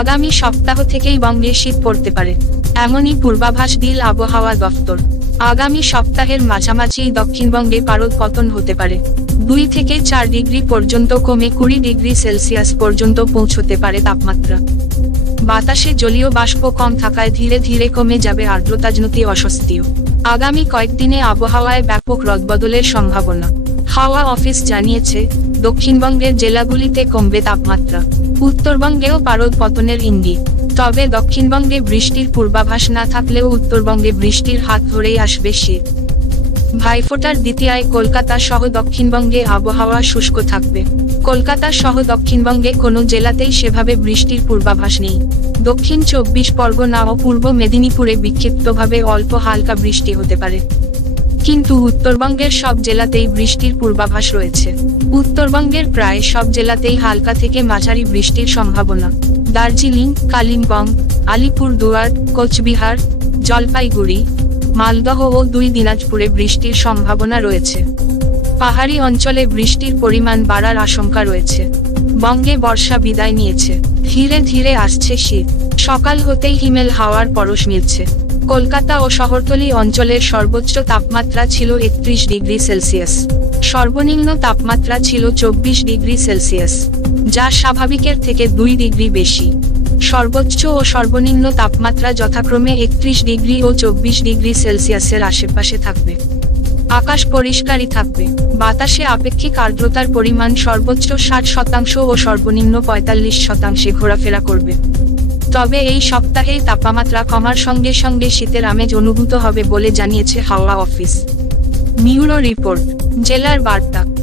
আগামী সপ্তাহ থেকেই বঙ্গে শীত পড়তে পারে। এমনই পূর্বাভাস দিল আবহাওয়া দফতর। আগামী সপ্তাহের মাঝামাঝি দক্ষিণবঙ্গে পারদ পতন হতে পারে। দুই থেকে চার ডিগ্রি পর্যন্ত কমে কুড়ি ডিগ্রি সেলসিয়াস পর্যন্ত পৌঁছতে পারে তাপমাত্রা। বাতাসে জলীয় বাষ্প কম থাকায় ধীরে ধীরে কমে যাবে আর্দ্রতাজনিত অস্বস্তিও। আগামী কয়েকদিনে আবহাওয়ায় ব্যাপক রদবদলের সম্ভাবনা। হাওয়া অফিস জানিয়েছে, দক্ষিণবঙ্গের জেলাগুলিতে কমবে তাপমাত্রা। উত্তরবঙ্গেও পারদ পতনের ইঙ্গিত। তবে দক্ষিণবঙ্গে বৃষ্টির পূর্বাভাস না থাকলেও উত্তরবঙ্গে বৃষ্টির হাত ধরেই আসবে শীত ভাইফোঁটার দ্বিতীয়ায় কলকাতা সহ দক্ষিণবঙ্গে আবহাওয়া শুষ্ক থাকবে। কলকাতা সহ দক্ষিণবঙ্গে কোনো জেলাতেই সেভাবে বৃষ্টির পূর্বাভাস নেই। দক্ষিণ চব্বিশ পরগনা ও পূর্ব মেদিনীপুরে বিক্ষিপ্তভাবে অল্প হালকা বৃষ্টি হতে পারে। কিন্তু উত্তরবঙ্গের সব জেলাতেই বৃষ্টির পূর্বাভাস রয়েছে। উত্তরবঙ্গের প্রায় সব জেলাতেই হালকা থেকে মাঝারি বৃষ্টির সম্ভাবনা। দার্জিলিং, কালিম্পং, আলিপুরদুয়ার, কোচবিহার, জলপাইগুড়ি, মালদহ ও দুই দিনাজপুরে বৃষ্টির সম্ভাবনা রয়েছে। পাহাড়ি অঞ্চলে বৃষ্টির পরিমাণ বাড়ার আশঙ্কা রয়েছে। বঙ্গে বর্ষা বিদায় নিয়েছে। ধীরে ধীরে আসছে শীত। সকাল হতেই হিমেল হাওয়ার পরশ মিলছে। কলকাতা ও শহরতলি অঞ্চলের সর্বোচ্চ তাপমাত্রা ছিল একত্রিশ ডিগ্রি সেলসিয়াস। সর্বনিম্ন তাপমাত্রা ছিল চব্বিশ ডিগ্রি সেলসিয়াস, যা স্বাভাবিকের থেকে দুই ডিগ্রি বেশি। সর্বোচ্চ ও সর্বনিম্ন তাপমাত্রা যথাক্রমে একত্রিশ ডিগ্রি ও চব্বিশ ডিগ্রি সেলসিয়াসের আশেপাশে থাকবে। আকাশ পরিষ্কারই থাকবে। বাতাসে আপেক্ষিক আর্দ্রতার পরিমাণ সর্বোচ্চ ষাট শতাংশ ও সর্বনিম্ন পঁয়তাল্লিশ শতাংশে ঘোরাফেরা করবে। তবে এই সপ্তাহেই তাপমাত্রা কমার সঙ্গে সঙ্গে শীতের আমেজ অনুভূত হবে বলে জানিয়েছে হাওয়া অফিস। নিউরো রিপোর্ট, জেলার বার্তা।